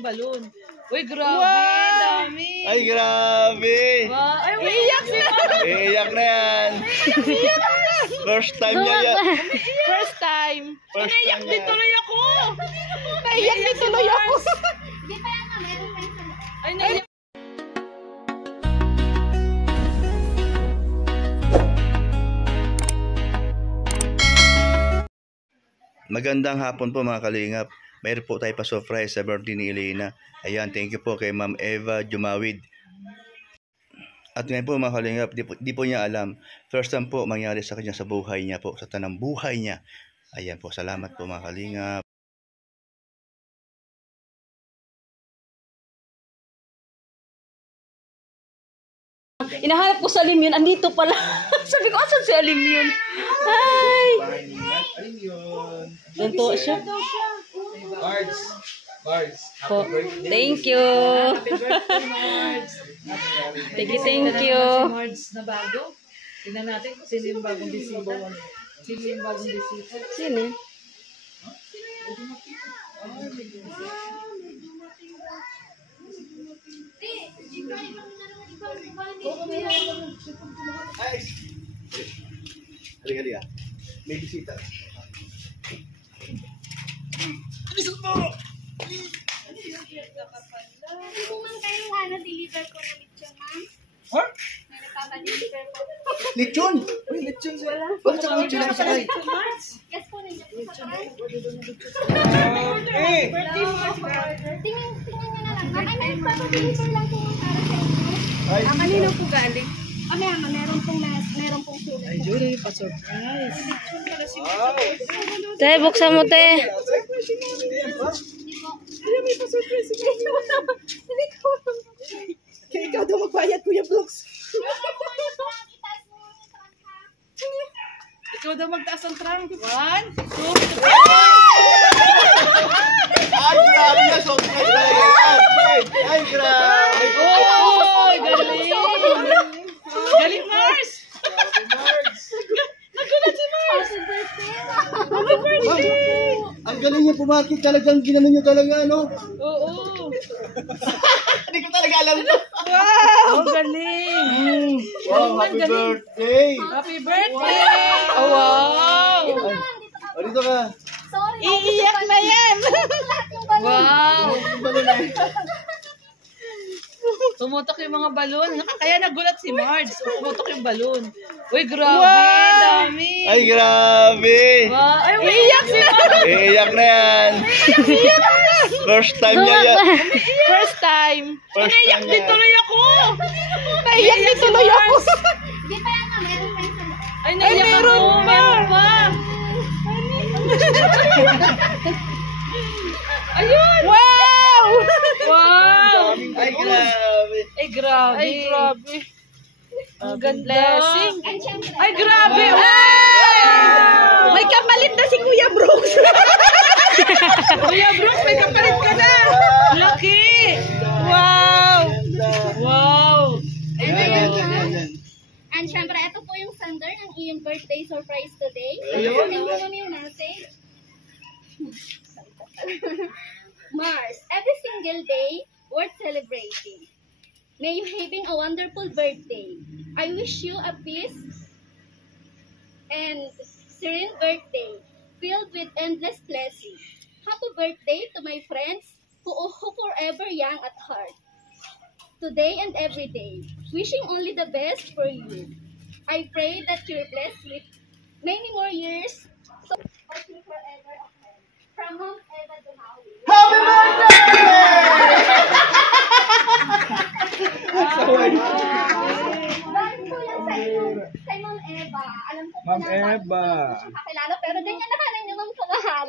yung balon. Uy, grabe, dami. Ay, grabe. Wow. Ay, iiyak siya. Iiyak na yan. First time niya yan. First time. Naiyak din tuloy ako. Naiyak din tuloy ako. Hindi pa yan, meron pa yung Ay, naiyak. Magandang hapon po mga kalingap. Mayroon po tayo pa-surprise sa birthday ni Elena. Ayan, thank you po kay Ma'am Eva Jumawid. At ngayon po mga kalingap, di po niya alam. First time po mangyari sa kanya sa buhay niya po, sa tanang buhay niya. Ayan po, salamat po mga kalingap. Inahanap ko sa Alim yun. Andito pala. Sabi ko, asan si Alim yun? Hi! Ganto siya. Bars. Po. Thank you. Happy birthday, Mards. Thank you. Si Mards na bago. Tingnan natin kung sino yung bagong bisita. Sino yung bagong bisita? Sino? Halika. May bisita. Kung man kayo deliver ko na lechon, ma'am. Ha? May nagpapa-deliver po. Lechon! Uy, lechon siya. Bakit sa lechon na kasakay? Yes po, nandiyan po sa taas. Birthday, Mards. Tingnan nyo na lang. Ma'am, ay may nagpapa-deliver lang po ma'am para sa inyo. Kanino po galing? Meron pong sulat. Ay, Julie, pa-surprise. Te, buksan mo, te. Kaya ikaw daw magbayad, Kuya Brooks. Ikaw daw magtaas ang trunk. 1, 2, 3. Ay, grabe na. Surprise talaga yan. Ay, grabe. Oh, galing. Galing, Mars. Nagulat si Mars. Happy birthday. Ang galing niya pumarket. Talagang ginano niyo talaga, ano? Oo. Hindi ko talaga alam to. Wow, galing. Wow, happy birthday. Happy birthday. Oh, wow. O, dito ka. Sorry. Iiyak na yan. Lahat yung balon. Wow. Ang balon na. Tumutok yung mga balon. Kaya nagulat si Marge. Tumutok yung balon. Uy, grabe. Dami. Ay, grabe. Wow. Ay, iiyak si Marge. Iiyak na yan. First time niya yan. First time. First Naiyak time din niya. tuloy ako. Naiyak din tuloy ako. Hindi pa yan, ma'am. Meron pa yung sulat. Ay, naiyak ako. Meron pa. Ayun. Wow! Wow. Ay, grabe. Ay, grabe. Ay, grabe. Ang ganda. Blessing. Ay, syempre. Ay, grabe. Wow! May kapalit na si Kuya Brooks. Kuya Brooks, may kapalit ka na. Laki. Wow. Wow. And syempre, ito po yung sender ng iyong birthday surprise today. Tingnan mo na yung message. Mars, every single day worth celebrating. May you having a wonderful birthday. I wish you a peace and serene birthday filled with endless blessings. Happy birthday to my friends who forever young at heart. Today and every day, wishing only the best for you. I pray that you're blessed with many more years. So, hope you forever ahead. From Ma'am Eva Dumawi. Happy birthday! Dahil po yan sa inyo, kay Ma'am Eva. Alam ko po Ma'am na Eva. bago po siya kakilala, pero ganyan na kanan niyo Ma'am kamahal.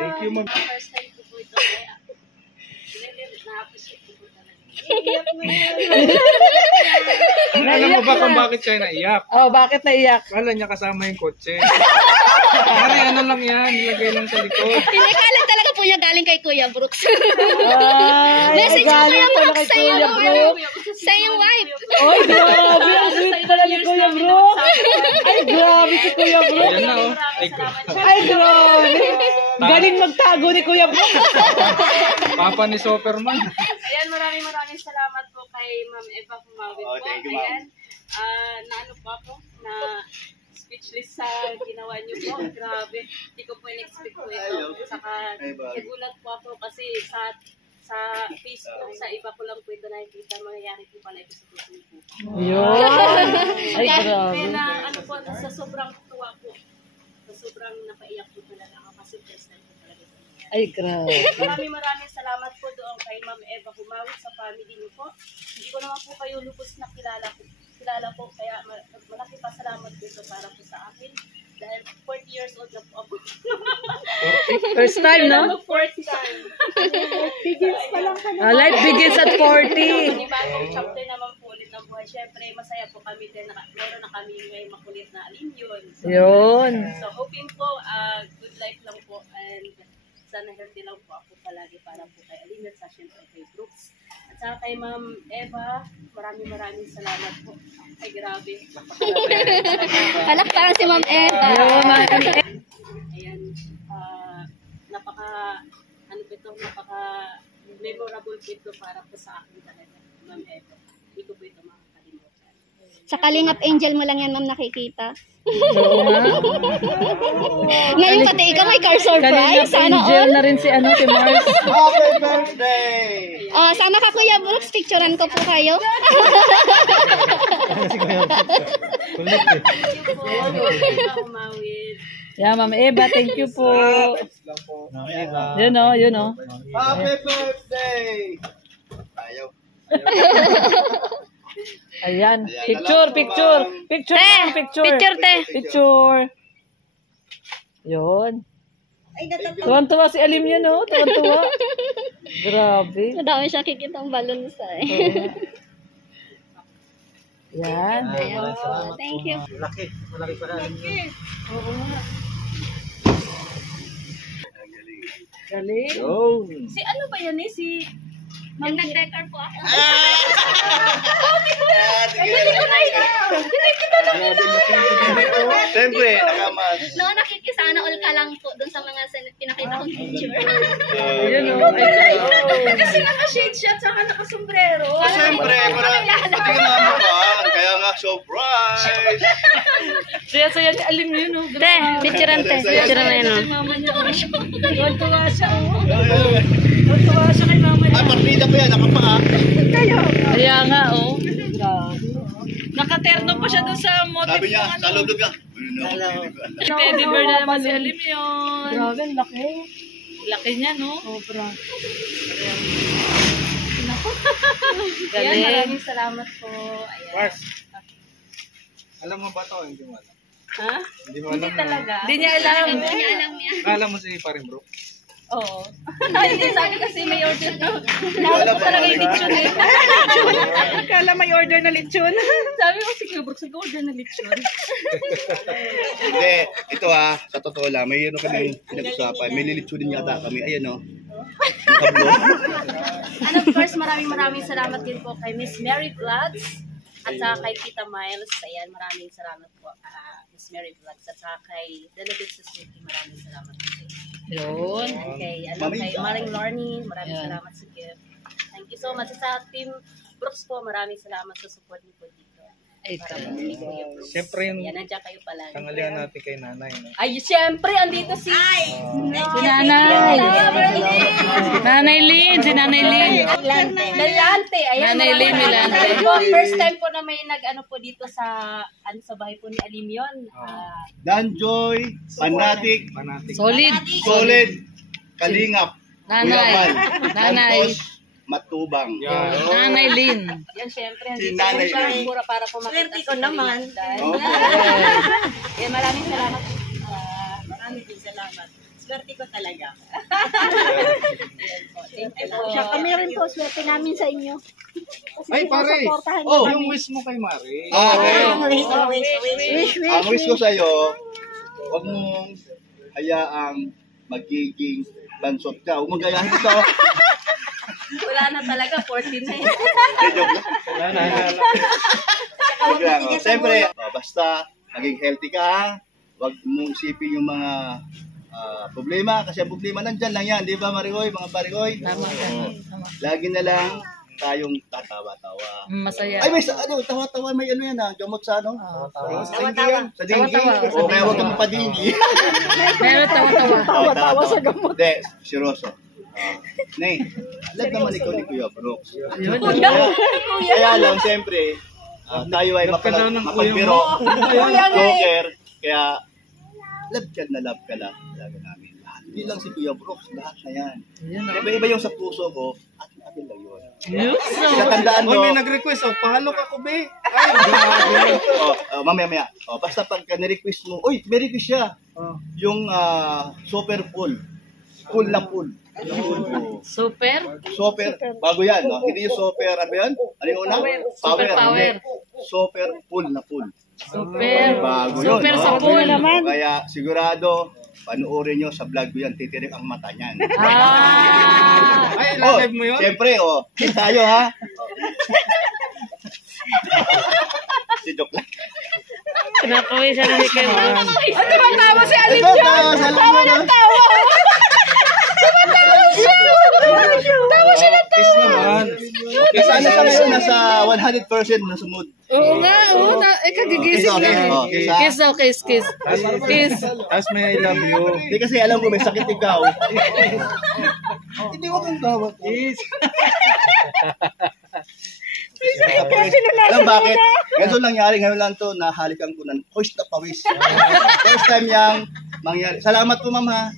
Thank you, ma'am. First time ko po ito. Kaya, na-appreciate ko po talaga. Alam mo ba kung bakit siya naiyak? Oh, bakit naiyak? Kala niya kasama yung kotse. Pare, ano lang yan, nilagay lang sa likod. Pinakala talaga po niya galing kay Kuya Brooks. Ay, Message ko Kuya Brooks sa iyo. Brooks. Sa iyong wife. Oy, grabe. Ang sweet pala ni Kuya Brooks. Ay, grabe si Kuya Brooks. Ayan na, oh. Ay, grabe. Galing magtago ni Kuya Bro. Papa ni Superman. Ayan, maraming salamat po kay Ma'am Eva Kumawit po. Thank you, ma'am. Ayan, naano po ako, na speechless sa ginawa niyo po. Grabe, hindi ko po in-expect po ito. Saka nagulat po ako kasi sa Facebook, sa iba ko lang po ito nakikita, mangyayari po pala ito sa Facebook. Yun. Ay, grabe. Kaya na, ano po, sa sobrang tuwa po, sa sobrang napaiyak po talaga ako kasi first time po talaga ito. Ay, grabe. Maraming salamat po doon kay Ma'am Eva Kumawit sa family niyo po. Hindi ko naman po kayo lubos na kilala po, kaya malaki pa salamat dito para po sa akin. Dahil 40 years old na po ako. First time, no? Fourth time. Life begins at 40. Bagong chapter naman po ulit ng buhay. Siyempre, masaya po kami din. Meron na kami may makulit na alimyon. Yun. So, hoping po, good life lang po. And sana healthy lang po ako palagi para po kay Alimyon sa siyempre kay Brooks. At saka kay Ma'am Eva, maraming salamat po. Ay, grabe. Palakpakan si Ma'am Eva. Ayan, napaka memorable po ito para po sa akin talaga, Ma'am Eva. Hindi ko po ito makakalimutan. Sa Kalingap Angel mo lang yan, ma'am, nakikita. Ngayon pati ikaw may car surprise. Sana Angel all. na rin si si Mars. Happy birthday! Sama ka, Kuya Brooks. Picturean ko po kayo. Thank you po, Eva Kumawit. Yeah, Ma'am Eva, thank you po. Yun o, yun o. Happy birthday! Ayaw. Ayan. Picture. Picture, Picture, te. Picture. Yun. Tuwan-tuwa si Alim yun, no? Tuwan-tuwa. Grabe. Madami siya kikitang balon sa Yan. Thank you. Galing. Si ano ba yan eh? Si Yung nag-record po ako. Siyempre, nakamas. No, nakikisana all ka lang po dun sa mga pinakita kong picture. Ayun o. Ay, kasi naka-shade siya at saka naka-sombrero. Siyempre, pati nga naman. Kaya nga, surprise! Saya-saya ni Alim yun, no? Te, picturean te. Picturean na yun. Mama niya. Tuwan-tuwa siya, oh. Tuwan-tuwa siya kay mama niya. Ay, partida pa yan, nakapaa. Kaya nga, oh. Nakaterno pa siya doon sa motif. Sabi niya, sa loob ka. Teddy bear na naman si Alim yun. Grabe, laki. Laki niya, no? Sobra. Ayan, maraming salamat po. Ayan. Mars. Alam mo ba ito? Hindi mo alam. Ha? Hindi mo alam. Hindi talaga. Hindi niya alam. Hindi niya alam yan. Alam mo si Paring Bro. Oo. Hindi, sabi kasi may order na. Wala pa Talaga yung lechon eh. Akala may order na lechon. Sabi ko, sige, Brooks, nag-order na lechon. Hindi, ito sa totoo lang, may kami pinag-usapan. May lilitsunin yata kami. Ayan o. And of course, maraming salamat din po kay Miss Mary Vlogs at saka kay Tita Miles. Ayan, maraming salamat po Miss Mary Vlogs at saka kay Delegate Suzuki. Maraming salamat po sa inyo. Yun. And kay Maring Lorny, maraming salamat sa gift. Thank you so much. Sa Team Brooks po, maraming salamat sa support niyo po dito. Ay, Siyempre yung Ayan, nandiyan kayo palagi. tangalian natin kay nanay. No? Ay, siyempre, andito si... Si Nanay. Nanay Lynn, si Nanay Lynn. Galante. Ayan, Nanay Lynn maraming Milante. salamat po. First time po na may nag-ano po dito sa sa bahay po ni Alimyon. Danjoy, Fanatic, Fanatic. Solid. Solid, Kalingap, Nanay. Nanay. Santos, Matubang. Yan. Nanay Lynn. Yan, syempre, Si andito Nanay po siya. Lynn. Pura para po makita ko naman. Okay. Yan, maraming salamat. Maraming salamat. Swerte ko talaga. Thank you po. Siya kami rin po. Swerte namin sa inyo. Kasi Ay, pare. sinusuportahan Oh. Yung wish mo kay Mari. Ang wish ko sa'yo, huwag mong hayaang magiging bansot ka. Huwag mong gayahin ito. Wala na talaga, 14 na yan. Wala na. Huwag lang. Siyempre, basta maging healthy ka. Huwag mong isipin yung mga problema. Kasi ang problema nandyan lang yan. Di ba, Marihoy? Mga Marihoy? Tama ka. Tama. Lagi na lang tayong tatawa-tawa. Masaya. Ay, may tawa-tawa. May ano yan gamot sa ano? Sa dingi yan. Sa dingi. Tawa-tawa. O, kaya huwag kang mapadingi. Meron tawa-tawa. Tawa-tawa sa gamot. Hindi, seryoso. Nay, alam naman ikaw ni Kuya Brooks. Kaya lang, siyempre, tayo ay mapagbiro, joker, kaya love ka lang talaga namin. Hindi lang si Kuya Brooks, lahat na yan. Iba-iba yung sa puso ko, atin lang yun. Kaya tandaan mo. May nag-request, pahalo ka ko, be. Ay, grabe. Mamaya. Basta pagka ni-request mo, uy, may request siya. Yung super full. Full na full. Super? Super, bago yan, no? Hindi yung super, ano yan? Ano yung una? Super power. Hindi. Super full na full. Super. Bago yun, Super no? sa pool. Kaya sigurado, panoorin nyo sa vlog ko yan, titirik ang mata niyan. Ay, live mo yun? Siyempre, tayo ha. Si Doc lang. Kinakawin siya na kayo. Ano ba tawa si Alin John? Tawa ng tawa. Tawa siya ng tawa. naman. Sana sa ngayon, nasa 100% na sumod. Oo nga, oo. Kagigising lang. Kiss daw, kiss. Kiss. Tapos may I love you. Hindi kasi alam mo, may sakit ikaw. Hindi ko kang tawag. Alam bakit? Ganito nangyari, ngayon lang to, nahalikan ko ng hoist na pawis. First time yang mangyari. Salamat po, ma'am, ha.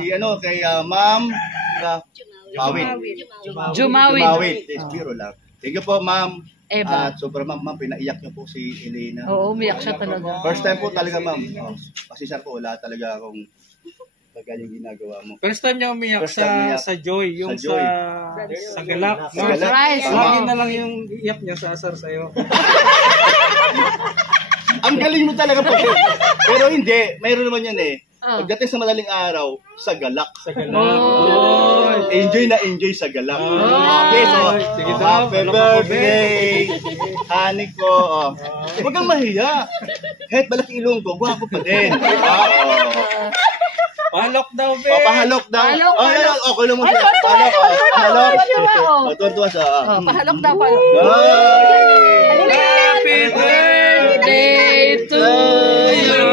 Si kay ma'am Pawit. Jumawid. Biro lang. Thank you po, ma'am. Eva. At super ma'am, pinaiyak niyo po si Elena. Oo, umiyak siya talaga. First time po talaga, ma'am. Pasensya po, wala talaga akong yung ginagawa mo. First time niya umiyak sa Joy, yung Sa Joy. sa Galak. Sa Galak. Surprise. Lagi na lang yung iyak niya sa asar sa'yo. Ang galing mo talaga po. Pero hindi, mayroon naman yan eh. Pagdating sa madaling araw, sa Galak. Sa Galak. Oh. Enjoy sa Galak. Okay, so, Sige daw, happy birthday, honey ko. Huwag kang mahiya. Kahit malaki ilong ko, gwapo pa din. Palok daw, be. Pahalok daw. Pahalok. Okay lang mo siya. Pahalok. Tuwan-tuwa siya. Pahalok daw, pahalok. Happy Birthday to you.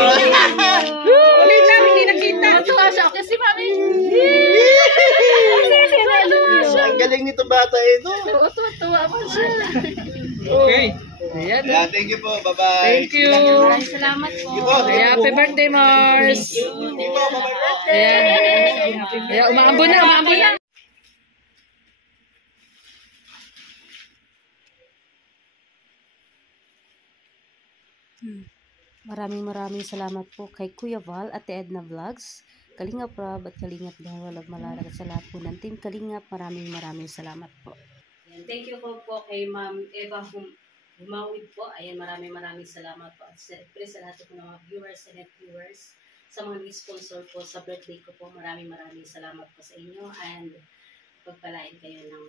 Ulit na, hindi nakita. Matuwa siya kasi mami. Ang galing nito bata ito. Tuwa pa siya. Okay. Ayan. Yeah, thank you po. Bye-bye. Thank you. Maraming salamat po. Happy birthday, Mars. Ayan. Umaambon na. Maraming salamat po kay Kuya Val at Edna Vlogs, Kalingap Rob at Kalingap Walang Malalag at sa lahat po ng team Kalingap. Maraming salamat po. Thank you po kay Ma'am Eva Humawid po. Ayan, maraming salamat po. At siyempre sa lahat po ng mga viewers and viewers, sa mga sponsor po sa birthday ko po, maraming salamat po sa inyo and pagpalain kayo ng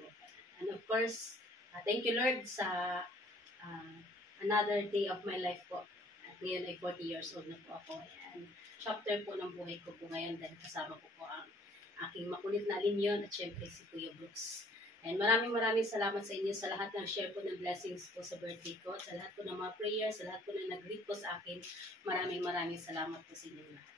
and of course, thank you Lord sa another day of my life po. At ngayon ay 40 years old na po ako. And chapter po ng buhay ko po ngayon dahil kasama ko po ang aking makulit na linyon at syempre si Kuya Brooks. And maraming salamat sa inyo sa lahat ng share po ng blessings po sa birthday ko, sa lahat po ng mga prayers, sa lahat po na nag-greet po sa akin. Maraming salamat po sa inyo lahat.